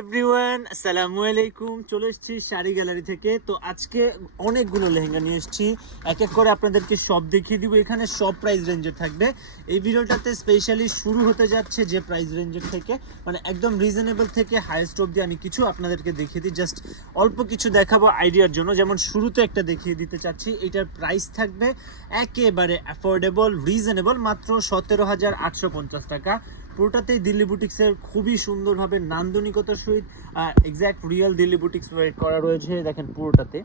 Everyone, আসসালামু আলাইকুম। চলে এসেছি শাড়ি গ্যালারি থেকে। তো আজকে অনেকগুলো লেহেঙ্গা নিয়ে এসেছি। এক এক করে আপনাদেরকে সব দেখিয়ে দিব। এখানে সব প্রাইস রেঞ্জের থাকবে। এই ভিডিওটাতে স্পেশালি শুরু হতে যাচ্ছে যে প্রাইস রেঞ্জের থেকে। মানে একদম রিজনেবল থেকে হাইয়েস্ট অবধি আমি কিছু আপনাদেরকে দেখিয়ে দিই। জাস্ট অল্প কিছু দেখাবো আইডিয়ার জন্য। যেমন শুরুতে একটা দেখিয়ে দিতে চাচ্ছি। এটার প্রাইস থাকবে একেবারে অ্যাফোর্ডেবল রিজনেবল মাত্র সতেরো হাজার আটশো পঞ্চাশ টাকা। পুরোটাতেই দিল্লি বুটিক্সের খুবই সুন্দরভাবে নান্দনিকতার সহিত এক্স্যাক্ট রিয়েল দিল্লি বুটিক্স ওয়েট করা রয়েছে। দেখেন পুরোটাতে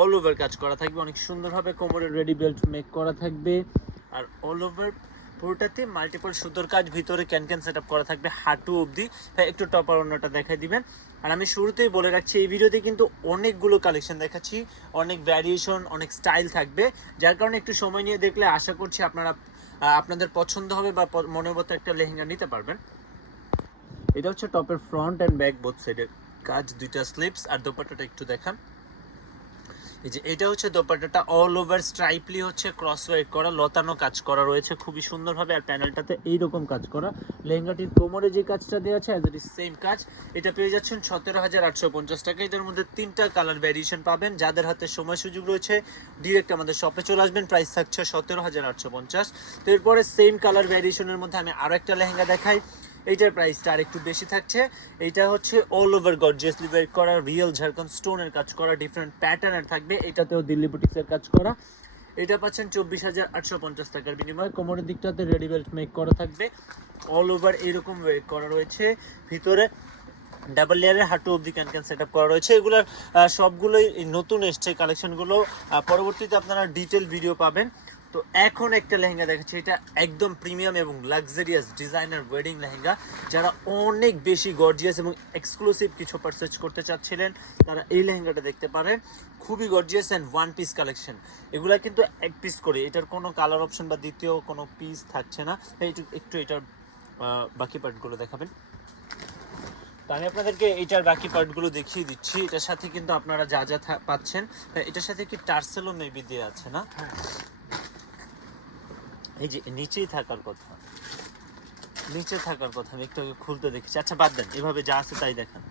অল ওভার কাজ করা থাকবে। অনেক সুন্দরভাবে কোমরের রেডি বেল্ট মেক করা থাকবে। আর অল ওভার পুরোটাতে মাল্টিপল সুতোর কাজ, ভিতরে ক্যান ক্যান সেট করা থাকবে হাঁটু অবধি। তাই একটু টপার অন্যটা দেখাই দিবেন। আর আমি শুরুতেই বলে রাখছি, এই ভিডিওতে কিন্তু অনেকগুলো কালেকশন দেখাচ্ছি। অনেক ভ্যারিয়েশন অনেক স্টাইল থাকবে। যার কারণে একটু সময় নিয়ে দেখলে আশা করছি আপনারা আপনাদের পছন্দ হবে বা মনের মতো একটা লেহেঙ্গা নিতে পারবেন। এটা হচ্ছে টপের ফ্রন্ট অ্যান্ড ব্যাক বোথ সাইডের কাজ দুইটা স্লিপস আর দোপাটাটা একটু দেখান। এই যে এটা হচ্ছে দোপাট্টাটা অল ওভার স্ট্রাইপলি হচ্ছে ক্রস ওয়াইট করা, লতানো কাজ করা রয়েছে খুবই সুন্দরভাবে আর প্যানেলটাতে এইরকম কাজ করা। লেহেঙ্গাটির কোমরে যে কাজটা দেওয়া আছে অ্যাজ ইট সেম কাজ, এটা পেয়ে যাচ্ছেন সতেরো হাজার আটশো পঞ্চাশ টাকা। এটার মধ্যে তিনটা কালার ভ্যারিয়েশন পাবেন। যাদের হাতে সময় সুযোগ রয়েছে ডিরেক্ট আমাদের শপে চলে আসবেন। প্রাইস থাকছে সতেরো হাজার আটশো পঞ্চাশ। তো এরপরে সেম কালার ভ্যারিয়েশনের মধ্যে আমি আরও একটা লেহেঙ্গা দেখাই। এইটার প্রাইসটা আর একটু বেশি থাকছে। এইটা হচ্ছে অল ওভার গর্জিয়াসলি ওয়েট করা রিয়েল ঝাড়খন্ড স্টোনের কাজ করা ডিফারেন্ট প্যাটার্নের থাকবে। এটাতেও দিল্লি বুটিক্সের কাজ করা। এটা পাচ্ছেন চব্বিশ হাজার আটশো পঞ্চাশ টাকার বিনিময়ে। কোমরের দিকটাতে রেডি বেল্ট মেক করা থাকবে। অল ওভার এরকম ওয়েট করা রয়েছে। ভিতরে ডাবল লেয়ারের হাঁটু অবধি ক্যান ক্যান সেট করা রয়েছে। এগুলোর সবগুলোই নতুন এসছে কালেকশনগুলো পরবর্তীতে আপনারা ডিটেল ভিডিও পাবেন। তো এখন একটা লেহেঙ্গা দেখাচ্ছি। এটা একদম প্রিমিয়াম এবং লাক্সারিয়াস ডিজাইনার ওয়েডিং লেহেঙ্গা। যারা অনেক বেশি গর্জিয়াস এবং এক্সক্লুসিভ কিছু পারচেজ করতে চাচ্ছিলেন তারা এই লেহেঙ্গাটা দেখতে পারেন। খুবই gorgeous and one piece collection এগুলা কিন্তু এক পিস করে। এটার কোনো কালার অপশন বা দ্বিতীয় কোনো পিস থাকছে না। একটু একটু এটার বাকি পার্টগুলো দেখাবেন। তো আমি আপনাদেরকে এটার বাকি পার্টগুলো দেখিয়ে দিচ্ছি। এটার সাথে কিন্তু আপনারা যা যা পাচ্ছেন। হ্যাঁ, এটার সাথে কি টার্সেলও মেবি দিয়ে আছে না? এই যে নিচেই থাকার কথা। নিচে থাকার কথা, আমি একটু খুলতে দেখেছি। আচ্ছা বাদ দেন, এভাবে যা আছে তাই দেখান।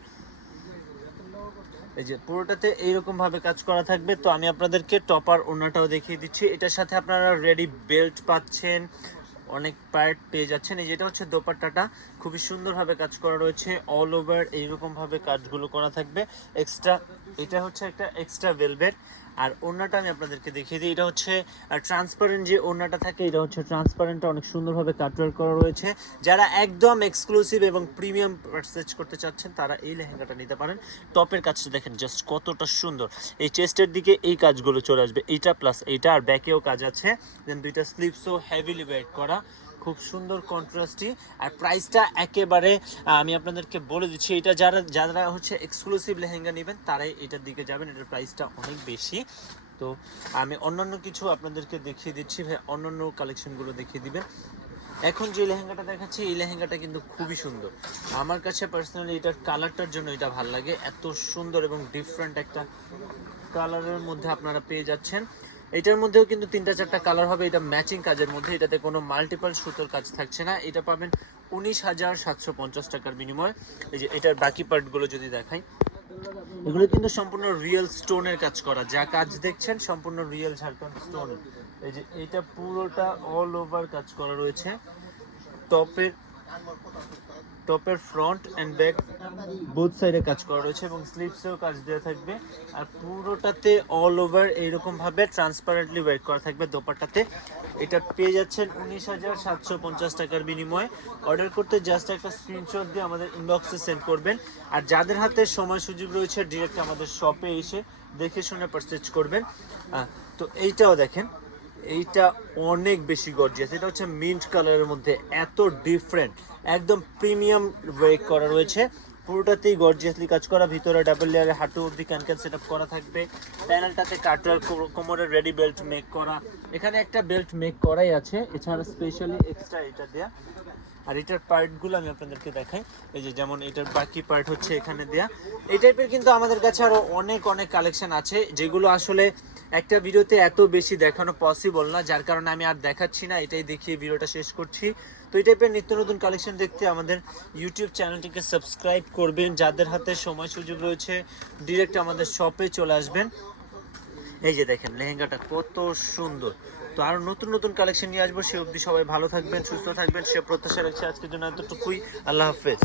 এই যে পুরোটাতে এইরকম ভাবে কাজ করা থাকবে। তো আমি আপনাদেরকে টপার ওনাটাও দেখিয়ে দিচ্ছি। এটার সাথে আপনারা রেডি বেল্ট পাচ্ছেন, অনেক পার্ট পেয়ে যাচ্ছেন। এই যেটা হচ্ছে দোপাট্টাটা। খুবই সুন্দরভাবে কাজ করা রয়েছে অল ওভার এইরকম ভাবে কাজগুলো করা থাকবে। এক্সট্রা এটা হচ্ছে একটা এক্সট্রা ভেলভেট আর ওড়নাটা আমি আপনাদেরকে দেখিয়ে দিই। এটা হচ্ছে ট্রান্সপারেন্ট যে ওড়নাটা থাকে, এটা হচ্ছে ট্রান্সপারেন্টটা অনেক সুন্দরভাবে কাটওয়ার করা রয়েছে। যারা একদম এক্সক্লুসিভ এবং প্রিমিয়াম পারচেজ করতে চাচ্ছেন, তারা এই লেহেঙ্গাটা নিতে পারেন। টপের কাজটা দেখেন জাস্ট কতটা সুন্দর। এই চেস্টের দিকে এই কাজগুলো চলে আসবে, এইটা প্লাস এইটা, আর ব্যাকেও কাজ আছে। দেন দুইটা স্লিপসও হেভিলি ওয়েট করা। খুব সুন্দর কন্ট্রাস্টই আর প্রাইসটা একেবারে আমি আপনাদেরকে বলে দিচ্ছি, এটা যারা যারা হচ্ছে এক্সক্লুসিভ লেহেঙ্গা নেবেন, তারাই এটার দিকে যাবেন। এটার প্রাইসটা অনেক বেশি। তো আমি অন্যান্য কিছু আপনাদেরকে দেখিয়ে দিচ্ছি, ভাই। অন্যান্য কালেকশনগুলো দেখিয়ে দিবেন। এখন যে লেহেঙ্গাটা দেখাচ্ছি, এই লেহেঙ্গাটা কিন্তু খুবই সুন্দর। আমার কাছে পার্সোনালি এটার কালারটার জন্য এটা ভালো লাগে। এত সুন্দর এবং ডিফারেন্ট একটা কালারের মধ্যে আপনারা পেয়ে যাচ্ছেন। এটার মধ্যেও কিন্তু তিনটা চারটা কালার হবে। এটা ম্যাচিং কাজের মধ্যে। এটাতে কোনো মাল্টিপল সুতোর কাজ থাকছে না। এটা পাবেন উনিশ হাজার সাতশো পঞ্চাশ টাকার বিনিময়ে। এই যে এটার বাকি পার্টগুলো যদি দেখাই। এগুলো কিন্তু সম্পূর্ণ রিয়েল স্টোনের কাজ করা। যা কাজ দেখছেন, সম্পূর্ণ রিয়েল ঝাড়খণ্ড স্টোন এই যে এটা পুরোটা অল ওভার কাজ করা রয়েছে। টপের টপের ফ্রন্ট অ্যান্ড ব্যাক বোথ সাইডে কাজ করা রয়েছে এবং স্লিপসেও কাজ দেওয়া থাকবে। আর পুরোটাতে অল ওভার এইরকমভাবে ট্রান্সপারেন্টলি ওয়েট করা থাকবে দোপাট্টাতে। এটা পেয়ে যাচ্ছেন উনিশ হাজার সাতশো পঞ্চাশ টাকার বিনিময়ে। অর্ডার করতে জাস্ট একটা স্ক্রিনশট দিয়ে আমাদের ইনবক্সে সেন্ড করবেন। আর যাদের হাতে সময় সুযোগ রয়েছে ডিরেক্ট আমাদের শপে এসে দেখে শুনে পারচেজ করবেন। তো এইটাও দেখেন। এইটা অনেক বেশি গর্জিয়াস এটা হচ্ছে মিন্ট কালারের মধ্যে এত ডিফারেন্ট একদম প্রিমিয়াম ওয়েক করা রয়েছে। পুরোটাতেই গর্জিয়াসলি কাজ করা। ভিতরে ডাবল লেয়ারে হাঁটু অবধি ক্যান ক্যান সেট করা থাকবে। প্যানেলটাতে কাটওয়ার কোমরের রেডি বেল্ট মেক করা। এখানে একটা বেল্ট মেক করাই আছে। এছাড়া স্পেশালি এক্সট্রা এটা দেয়া। আর এটার পার্টগুলো আমি আপনাদেরকে দেখাই। এই যে যেমন এটার বাকি পার্ট হচ্ছে এখানে দেয়া। এই টাইপের কিন্তু আমাদের কাছে আরও অনেক অনেক কালেকশন আছে, যেগুলো আসলে একটা ভিডিওতে এত বেশি দেখানো পসিবল না, যার কারণে আমি আর দেখাচ্ছি না, এটাই দেখিয়ে ভিডিওটা শেষ করছি। তো এই টাইপের নিত্য নতুন কালেকশন দেখতে আমাদের ইউটিউব চ্যানেলটিকে সাবস্ক্রাইব করবেন, যাদের হাতে সময় সুযোগ রয়েছে ডিরেক্ট আমাদের শপে চলে আসবেন। এই যে দেখেন, লেহেঙ্গাটা কত সুন্দর। তো আরও নতুন নতুন কালেকশন নিয়ে আসব। সে অবধি সবাই ভালো থাকবেন, সুস্থ থাকবেন। সে প্রত্যাশা রাখছি আজকের জন্য এতটুকুই। আল্লাহ হাফেজ।